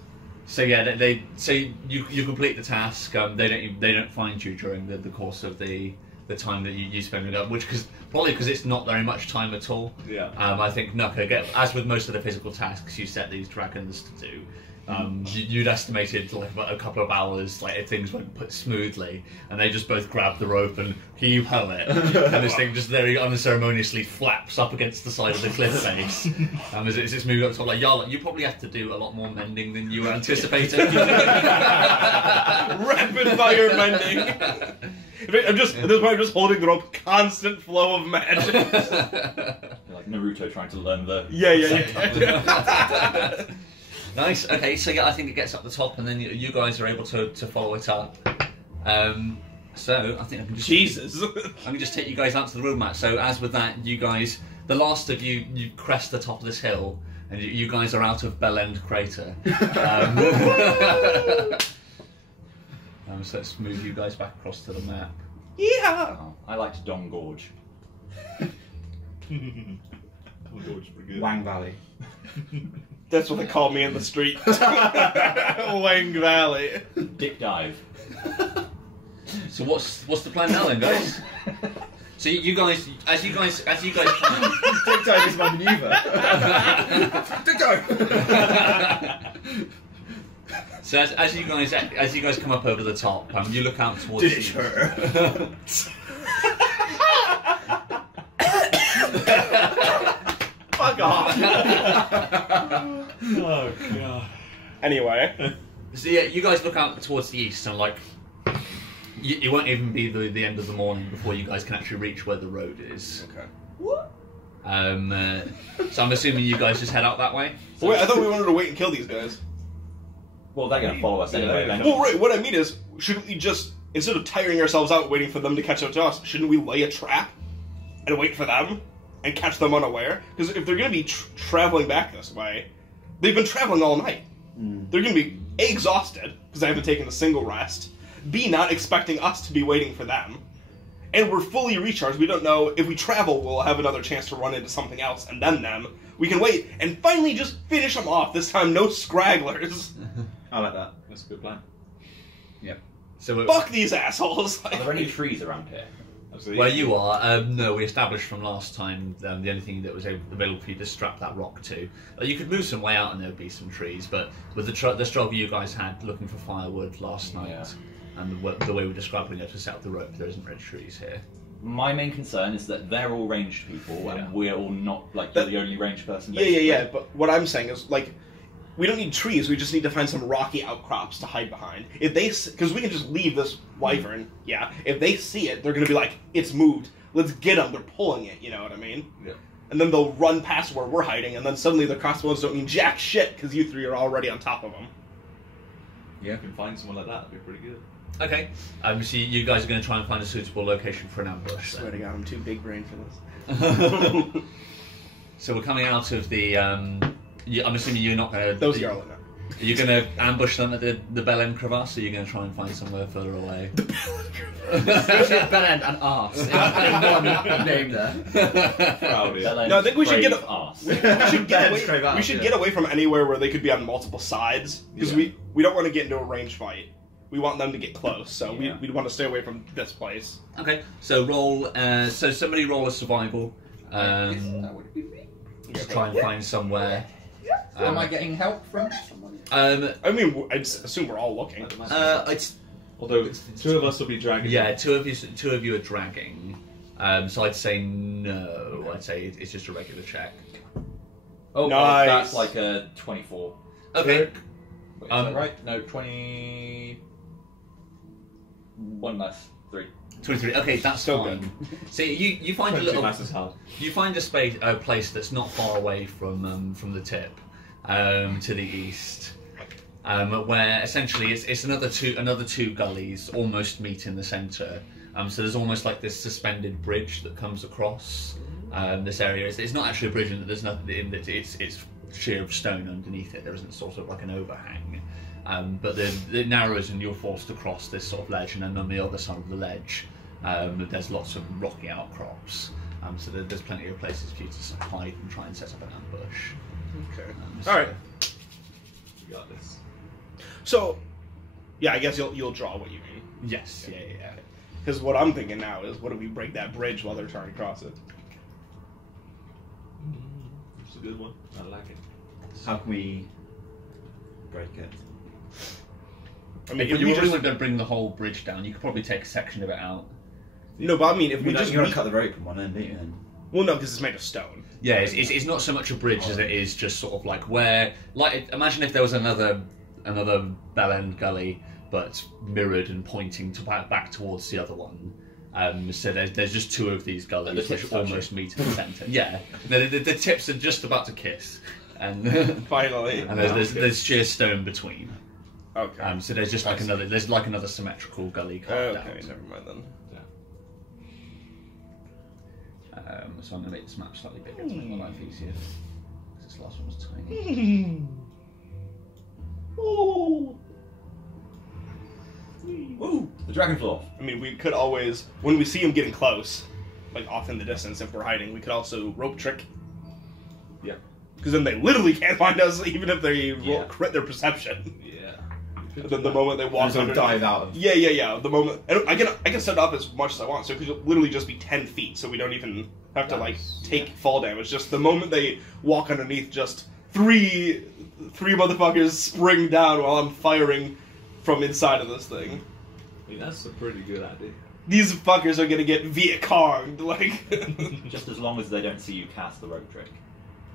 So yeah, they so you complete the task. They don't find you during the course of the time that you spend it up, which probably because it's not very much time at all. Yeah. I think Nuka, as with most of the physical tasks you set these dragons to do, you'd estimated like about a couple of hours, like if things went put smoothly, and they just both grab the rope and heave ho it, and this thing just very unceremoniously flaps up against the side of the cliff face. As it's moving up to like, Yarl, you probably have to do a lot more mending than you were anticipating. Rapid fire mending. In fact, at this point, I'm just holding the rope. Constant flow of magic. Like Naruto trying to learn the. Yeah. Nice. Okay, so yeah, I think it gets up the top, and then you guys are able to follow it up. So I think I can just Jesus. I can just take you guys out to the road map. So as with that, you guys, the last of you crest the top of this hill, and you guys are out of Bell End Crater. So let's move you guys back across to the map. Yeah. Oh, I liked Dong Gorge. Wang Valley. That's what they call me in the street. Wang Valley. Dick Dive. So what's the plan now then, guys? So you guys, as you guys plan, Dick dive is my maneuver. Dick dive! so as you guys come up over the top, you look out towards. Did the it east. hurt? Fuck off. Oh god. Anyway. So yeah, you guys look out towards the east, and like, it won't even be the end of the morning before you guys can actually reach where the road is. Okay. So I'm assuming you guys just head out that way. Wait, I thought we wanted to wait and kill these guys. Well, they're going to follow us anyway. Then. Well, right. What I mean is, shouldn't we just, instead of tiring ourselves out waiting for them to catch up to us, shouldn't we lay a trap and wait for them and catch them unaware? Because if they're going to be traveling back this way, they've been traveling all night. They're going to be A, exhausted because they haven't taken a single rest. B, not expecting us to be waiting for them. And we're fully recharged. We don't know if we travel, we'll have another chance to run into something else and then them. We can wait and finally just finish them off. This time, no scragglers. I like that. That's a good plan. Yep. So Fuck these assholes. Are there any trees around here? Absolutely. where you are, no, we established from last time the only thing that was available for you to strap that rock to. You could move some way out and there would be some trees, but with the struggle you guys had looking for firewood last night, and the way we described when you had to set up the rope, there isn't red trees here. My main concern is that they're all ranged people, and we're all not, like, you're the only ranged person. Yeah, yeah, yeah. But what I'm saying is, like, we don't need trees. We just need to find some rocky outcrops to hide behind. If they, because we can just leave this wyvern. Yeah. If they see it, they're gonna be like, "It's moved. Let's get them." They're pulling it. You know what I mean? Yeah. And then they'll run past where we're hiding, and then suddenly the crossbows don't mean jack shit because you three are already on top of them. Yeah, if you can find someone like that, it'd be pretty good. Okay. So you guys are going to try and find a suitable location for an I ambush. swear to God, I'm too big brain for this. So we're coming out of the. I'm assuming you're not going to. Those are all in. Are you going to ambush them at the Bell End crevasse, or are you going to try and find somewhere further away? Bell End and arse. One name there. Proud, yeah. No, I think we should get arse. we should get away from anywhere where they could be on multiple sides because we don't want to get into a ranged fight. We want them to get close, so we'd want to stay away from this place. Okay, so roll. So somebody roll a survival. To try and find somewhere. Am I getting help from someone? I mean, I'd assume we're all looking. Although two of us will be dragging. Yeah, two of you are dragging. So I'd say no. I'd say it's just a regular check. Oh, nice. That's like a 24. Okay. Wait, is that right? No, 20. 1 less 3. 23. Okay, that's So fine. See, you find a little. That's hard. You find a place that's not far away from the tip, to the east, where essentially it's another two gullies almost meet in the centre. So there's almost like this suspended bridge that comes across this area. It's not actually a bridge, and there's nothing. It's sheer stone underneath it. There isn't sort of like an overhang. But it narrows and you're forced to cross this sort of ledge, and then on the other side of the ledge there's lots of rocky outcrops, so there's plenty of places for you to hide and try and set up an ambush. Okay. So, All right. You got this. So, yeah, I guess you'll draw what you mean. Yes, yeah. Because what I'm thinking now is, what if we break that bridge while they're trying to cross it? It's a good one. I like it. How can we break it? I mean, If if you we really just want to bring the whole bridge down, you could probably take a section of it out. no, but I mean, if we You just gotta cut the rope from one end, don't you? Then? well, no, because it's made of stone. Yeah, it's not so much a bridge as it is just sort of like where, like, imagine if there was another Bell End gully, but mirrored and pointing to back towards the other one. So there's just two of these gullies which almost meet in the centre. Yeah, the tips are just about to kiss, and Finally. and there's sheer stone between. Okay. So there's just like another symmetrical gully carved Okay, out. never mind then. So I'm going to make this map slightly bigger to make my life easier. Because this last one was tiny. Ooh, the dragon flew off. I mean, we could always, when we see him getting close, like off in the distance, if we're hiding, we could also rope trick. Yeah. Because then they literally can't find us, even if they Yeah. crit their perception. Yeah. And then the moment they walk There's a under, dive out of. Yeah. The moment I can set up as much as I want, so it could literally just be 10 feet, so we don't even have to like take fall damage. Just the moment they walk underneath, just three motherfuckers spring down while I'm firing from inside of this thing. I mean, that's a pretty good idea. These fuckers are gonna get Viet Cong'd, like. Just as long as they don't see you cast the rope trick.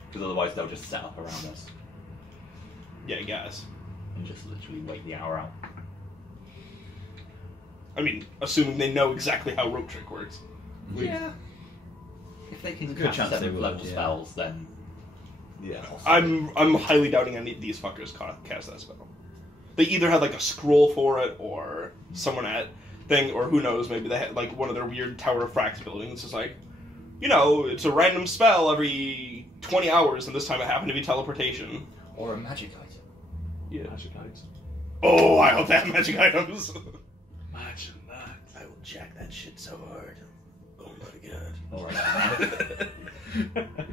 Because otherwise they'll just set up around us. Yeah, I guess. And just literally wait the hour out. I mean, assuming they know exactly how rope trick works. Yeah. If they can There's a good cast chance they 7th would, level yeah. spells, then... Yeah. I'm highly doubting any of these fuckers cast that spell. They either had like a scroll for it, or someone at thing, or who knows, maybe they had like one of their weird Tower of Frax buildings. It's like, you know, it's a random spell every 20 hours, and this time it happened to be teleportation. Or a magic item. Yeah. Magic items. Oh, I hope they have magic items. Imagine that. I will jack that shit so hard. Oh my god. Alright.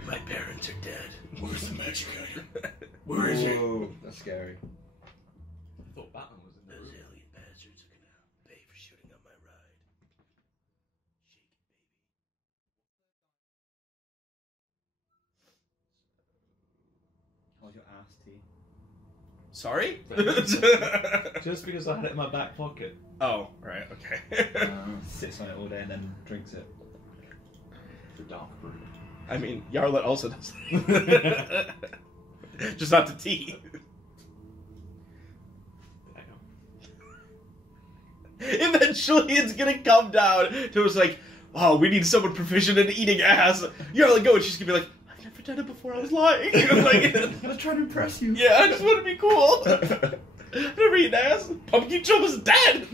My parents are dead. Where's the magic item? Where is it? Whoa, that's scary. I thought Batman was in there. Those alien bastards are gonna pay for shooting up my ride. How's your ass tea? Sorry? Just because I had it in my back pocket. Oh, right, okay. Sits on it all day and then drinks it. The Dark Brood. I mean, Yarlet also does that. Just not to tea. Eventually, it's gonna come down to it's like, oh, we need someone proficient in eating ass. Yarlet, go, and she's gonna be like, I've never done it before, I was lying. Like, I was trying to impress you. yeah, I just want to be cool. I've never eaten ass. Pumpkin Joe is dead.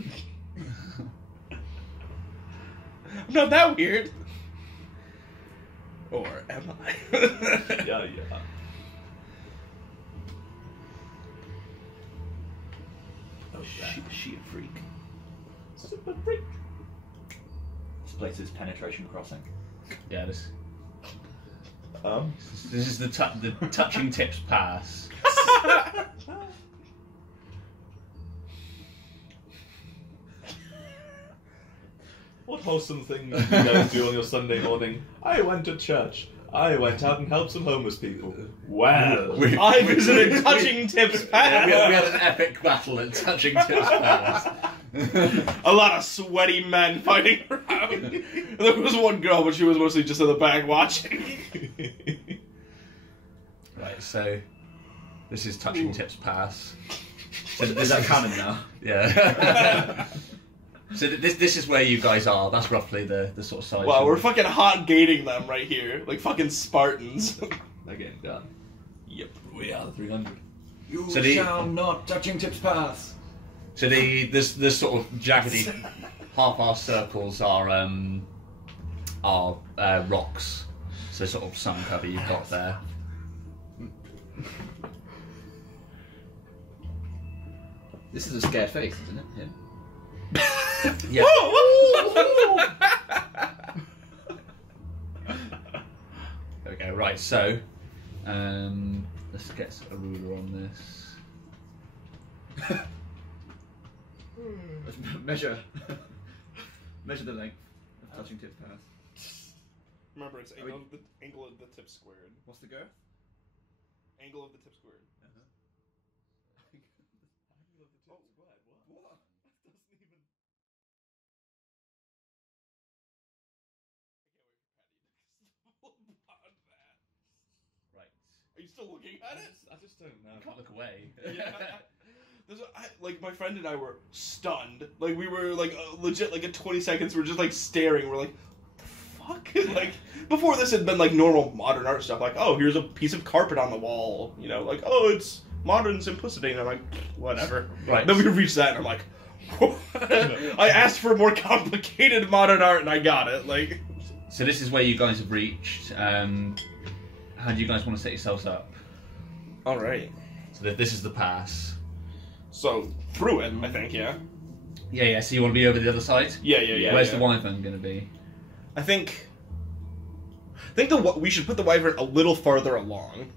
I'm not that weird. Or am I? Yeah. She a freak. Super freak. This place is Penetration Crossing. Yeah, this is the touching tips pass. What wholesome thing did you guys do on your Sunday morning? I went to church. I went out and helped some homeless people. Well, I visited Touching Tips we Pass. had an epic battle at touching tips pass. A lot of sweaty men fighting around. There was one girl, but she was mostly just in the back watching. Right, so this is touching tips pass. So Is that canon now? Yeah. So this is where you guys are. That's roughly the sort of size. Wow, we're fucking hot gating them right here. Like fucking Spartans. they're getting done. Yep. We are the 300. You So the- shall not touching tips pass. So this sort of jaggedy half-arse circles are rocks. So sort of sun cover you've got there. This is a scared face, isn't it? Him. Yeah. There we go. Right. So let's get a ruler on this. Let's measure the length of touching tips pass. Remember, it's angle of the tip squared. What's the girth? Angle of the tip squared. Right. Are you still looking at it? I just don't know. Can't look away. Yeah. Like my friend and I were stunned. Like we were like legit like in 20 seconds we're just like staring. We're like, what the fuck? Like before this had been like normal modern art stuff. Like, oh, here's a piece of carpet on the wall. You know, like, oh, it's modern simplicity. And I'm like, whatever. Right. Then we reached that and I'm like, I asked for more complicated modern art and I got it. Like. So this is where you guys have reached. How do you guys want to set yourselves up? All right. So this is the pass. So through it, I think. Yeah. Yeah. So you want to be over the other side? Yeah. Where's the wyvern going to be? I think we should put the wyvern a little farther along.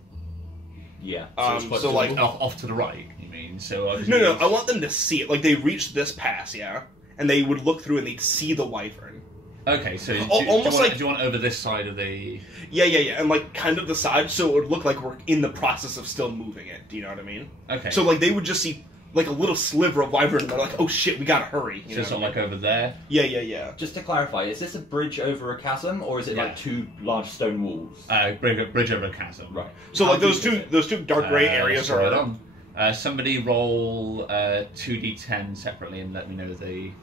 Yeah. So like Off to the right. You mean? So no. I want them to see it. Like they reach this pass, yeah, and they would look through and they'd see the wyvern. Okay, so Almost do you want over this side of the? Yeah, and like kind of the side, so it would look like we're in the process of still moving it. Do you know what I mean? Okay. So like they would just see like a little sliver of wyvern, and they're like, "Oh shit, we gotta hurry." You So know sort of what like over there. I mean? Yeah. Just to clarify, is this a bridge over a chasm, or is it Yeah. like two large stone walls? Bridge over a chasm. Right. So How like those deep is it? two dark gray areas Right are. on. Somebody roll 2d10 separately and let me know the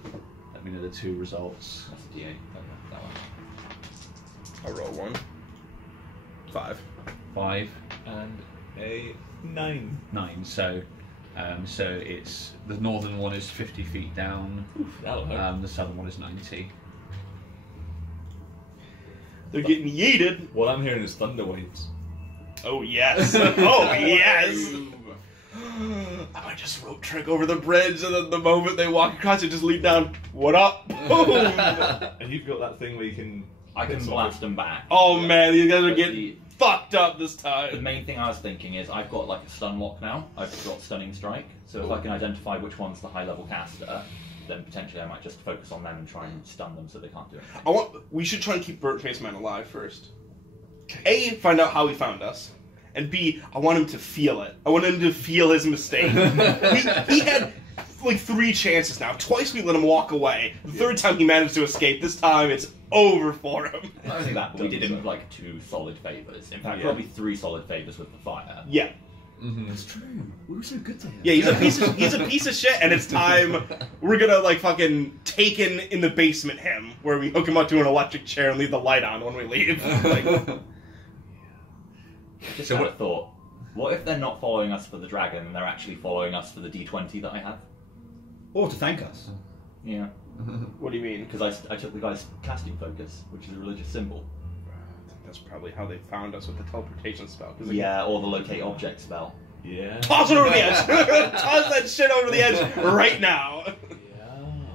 two results. That's a D8. Okay, that one. I roll 1. 5. 5, And a 9. 9. So it's the northern one is 50 feet down. Oof, that'll hurt. The southern one is 90. They're getting yeeted. What I'm hearing is thunder waves. Oh yes. Oh yes. I might just rope trick over the bridge, and then the moment they walk across it, just leap down. What up? Boom. And you've got that thing where you can... I can blast them back. Oh man, these guys are But getting fucked up this The time. main thing I was thinking is I've got like a stun lock now. I've got stunning strike. So if I can identify which one's the high level caster, then potentially I might just focus on them and try and stun them so they can't do anything. We should try and keep Burnt Face Man alive first. A, find out how he found us. And B, I want him to feel it. I want him to feel his mistake. he had like 3 chances now. Twice we let him walk away. The third time he managed to escape. This time it's over for him. Not only that, but we did him like 2 solid favours. In fact, Yeah. probably 3 solid favours with the fire. Yeah. That's true. We were so good to him. Yeah, he's a piece of shit, and it's time we're gonna like fucking taken in the basement him, where we hook him up to an electric chair and leave the light on when we leave. Like, Just So had a what- thought. What if they're not following us for the dragon and they're actually following us for the D20 that I have? Or to thank us. Yeah. what do you mean? Because I took the guy's casting focus, which is a religious symbol. That's probably how they found us with the teleportation spell. 'cause Yeah, or the locate object spell. Yeah. Toss it over the edge! Toss that shit over the edge right now! Yeah.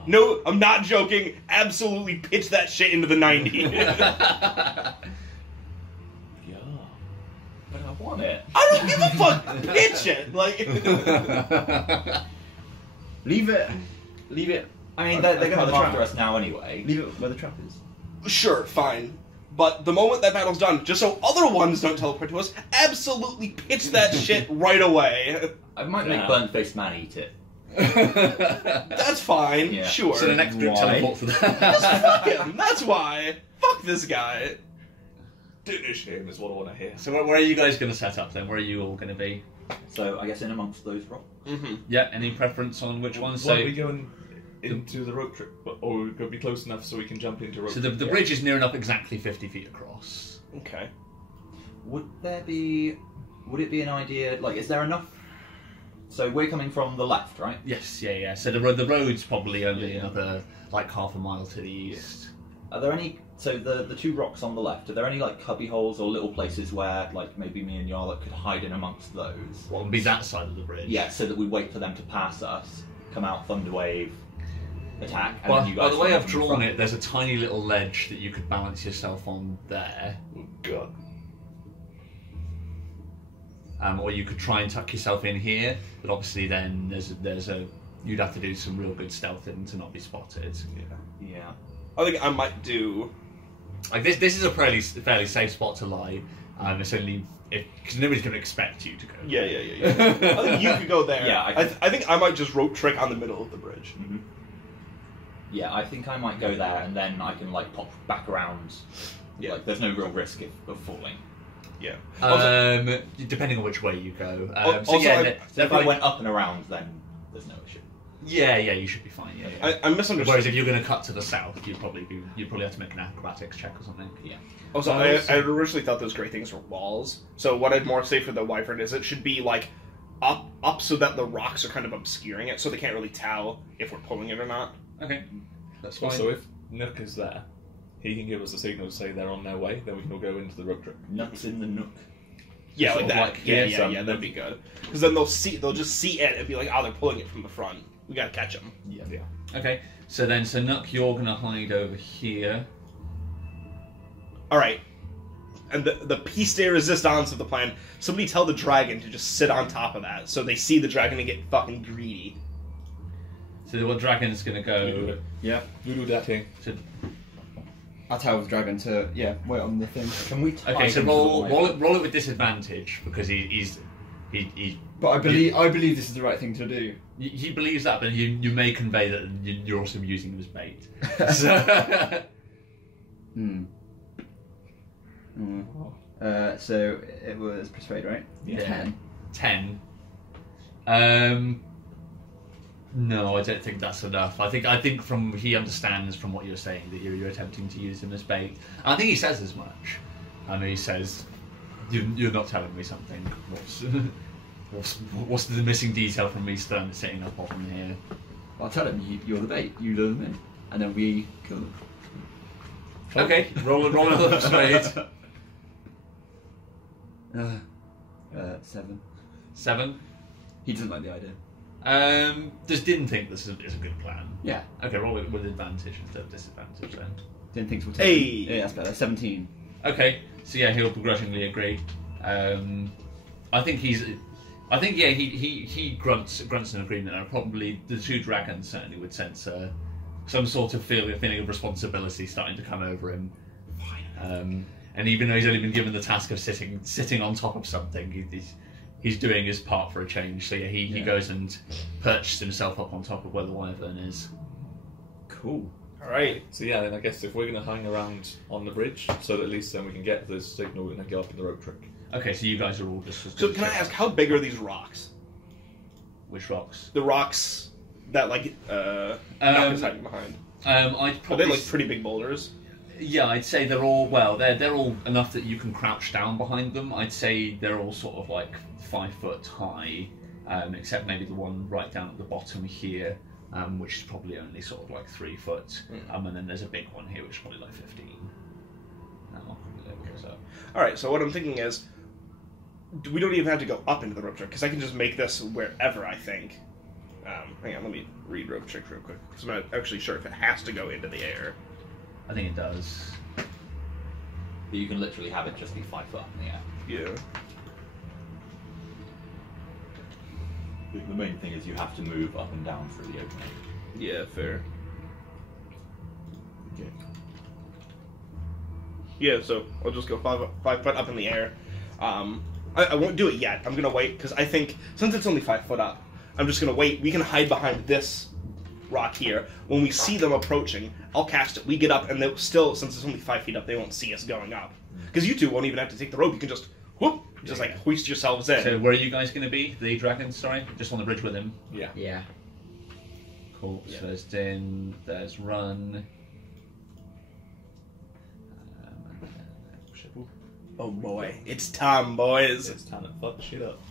No, I'm not joking. Absolutely pitch that shit into the 90. Yeah. But I want it. I don't give a fuck! Pitch it! Like, Leave it. Leave it. I mean, they're going to By the come after trap. us now anyway. Leave it where the trap is. sure, fine. But the moment that battle's done, just so other ones don't teleport to us, absolutely pitch that shit right away. I might make Yeah. burnt-faced man eat it. That's fine, Yeah. sure. So the next group Why? teleports to Fuck him, that's why. Fuck this guy. Finish him is what I want to hear. So where are you guys going to set up then? Where are you all going to be? So I guess in amongst those rocks. Mm-hmm. Yeah, any preference on which ones? Why So, are we going into the road trip? Or we're going to be close enough so we can jump into road so trip? the bridge is near enough exactly 50 feet across. Okay. Would it be an idea, like, is there enough? So we're coming from the left, right? Yes, yeah. So the road's probably only another like half a mile to the east. Are there any, so the 2 rocks on the left, are there any, like, cubby holes or little places where, like, maybe me and Yarla could hide in amongst those? What would be that side of the bridge? Yeah, so that we wait for them to pass us, come out, Thunderwave, attack, and Well, then you by guys... the way run I've up in drawn front. it, there's a tiny little ledge that you could balance yourself on there. Oh, God. Or you could try and tuck yourself in here, but obviously then you'd have to do some real good stealthing to not be spotted. Yeah. I think I might do... Like this is a fairly safe spot to lie. It's only because nobody's going to expect you to go. Yeah. I think you could go there. Yeah, I think I might just rope trick on the middle of the bridge. Mm-hmm. Yeah, I think I might go there, and then I can, like, pop back around. Yeah. Like, there's no real risk of falling. Yeah. Depending on which way you go. Also, So if I went up and around, then there's no issue. Yeah, you should be fine. Yeah. I misunderstood. Whereas if you're going to cut to the south, you'd probably have to make an acrobatics check or something. Yeah. Also, I originally thought those great things were walls. So what I'd more say for the wyvern is it should be like up so that the rocks are kind of obscuring it, so they can't really tell if we're pulling it or not. Okay, that's fine. Also, if Nook is there, he can give us a signal to say they're on their way, then we can all go into the road trip. Nuts in the nook. Yeah, Sort like of that. like yeah, here, yeah, that'd be good. Because then they'll just see it and be like, oh, they're pulling it from the front. We gotta catch them. Yeah. Okay, so Nook, you're going to hide over here. All right. And the piece de resistance of the plan, somebody tell the dragon to just sit on top of that so they see the dragon and get fucking greedy. So the dragon's going to go. Yeah. You do that thing. To, I'll tell the dragon to, wait on the thing. Can we tie okay, so him to the wyvern? roll it with disadvantage because he But I believe this is the right thing to do. he believes that, but you may convey that you're also using him as bait. So, So it was persuade, right? Yeah. 10. 10. No, I don't think that's enough. I think he understands from what you're saying that you're attempting to use him as bait. I think he says as much. He says, "You're not telling me something. What's the missing detail from me sitting up on here?" I'll tell him you're the bait. You lure them in, and then we kill them. Okay, roll another persuade. 7. 7. He doesn't like the idea. Didn't think this is a good plan. Yeah. Okay, roll it with advantage instead of disadvantage then. Didn't think we'll take Hey! him. Yeah, that's better. 17. Okay, so yeah, he'll begrudgingly agree. I think he grunts in agreement. And probably the 2 dragons certainly would sense some sort of feeling of responsibility starting to come over him. And even though he's only been given the task of sitting on top of something, he's doing his part for a change. So yeah, he goes and perches himself up on top of where the wyvern is. Cool. All right. So yeah, then I guess if we're going to hang around on the bridge, so that at least then we can get the signal and then go up in the rope trick. Okay, so you guys are all just. So can I ask, how big are these rocks? Which rocks? The rocks that like Doc is hiding behind. I'd Are probably. they like pretty big boulders? Yeah, I'd say they're all they're all enough that you can crouch down behind them. I'd say they're all sort of like 5 foot high, except maybe the one right down at the bottom here, which is probably only sort of like 3 foot. And then there's a big one here, which is probably like 15. All right. So what I'm thinking is, we don't even have to go up into the rope trick because I can just make this wherever I think. Hang on, let me read rope trick real quick because I'm not actually sure if it has to go into the air. I think it does. But you can literally have it just be 5 foot up in the air. Yeah. The main thing is you have to move up and down through the opening. Yeah, fair. Okay. Yeah, so I'll just go 5 foot up in the air. I won't do it yet. I'm gonna wait because I think since it's only 5 foot up, I'm just gonna wait. We can hide behind this rock here. When we see them approaching, I'll cast it. We get up, and they'll still, since it's only 5 feet up, they won't see us going up. Because you two won't even have to take the rope. You can just whoop, just like hoist yourselves in. So where are you guys going to be? The dragon, sorry? Just on the bridge with him? Yeah. Yeah. Cool. Yeah. So there's Din, there's Run. Oh boy, it's time, boys. It's time to fuck shit up.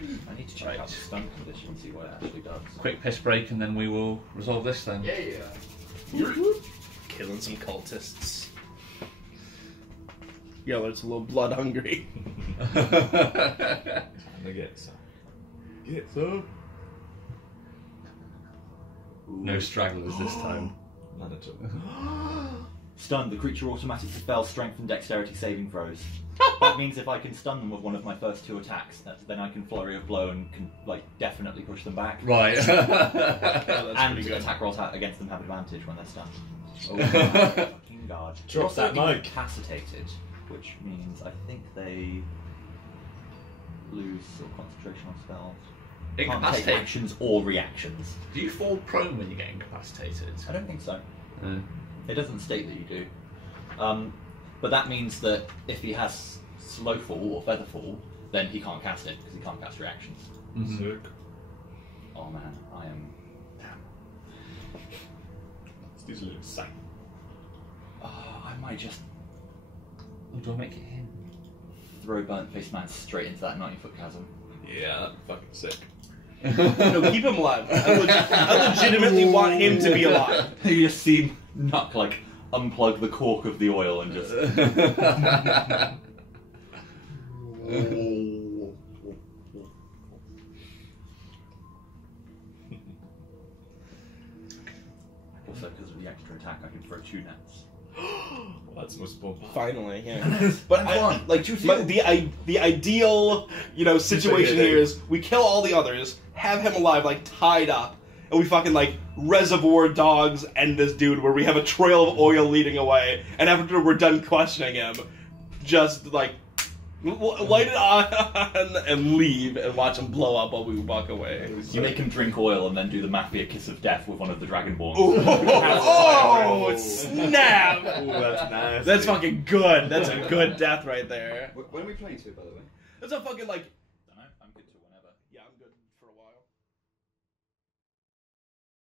I need to check out the stun condition and see what it actually does. Quick piss break and then we will resolve this then. Killing some cultists. Yeller's a little blood hungry. Time to get some. Get some. No stragglers this time. None at all. Stun, the creature automatically fails strength and dexterity saving throws. That means if I can stun them with one of my first 2 attacks, then I can flurry of blow and can like definitely push them back. Right. And pretty good. attack rolls against them have advantage when they're stunned. Oh my fucking god. They're Drop also that mic. incapacitated, which means I think they lose sort of concentration on spells. Can't take Incapacitated. actions or reactions. Do you fall prone when you get incapacitated? I don't think so. Uh, It doesn't state that you do. But that means that if he has slow fall or feather fall, then he can't cast it because he can't cast reactions. Sick. Oh man, I am. These are insane. I might just oh, do I make it him? throw Burnt Face Man straight into that 90-foot chasm. Yeah, that'd be fucking sick. No, keep him alive. I legitimately want him to be alive. You just see Nuck like unplug the cork of the oil and just. Also, because of the extra attack, I can throw 2 nets. Well, that's most important. Finally, yeah. But Fun. the ideal, situation here is we kill all the others, have him alive, like tied up, and we fucking like Reservoir Dogs end this dude where we have a trail of oil leading away, and after we're done questioning him, just like light it on and leave and watch him blow up while we walk away. You make him drink oil and then do the Mafia kiss of death with one of the Dragonborns. Oh, snap! Oh, that's nice. That's fucking good. That's a good death right there. When are we playing to, by the way? That's a fucking like. I'm good to whenever. Yeah, I'm good.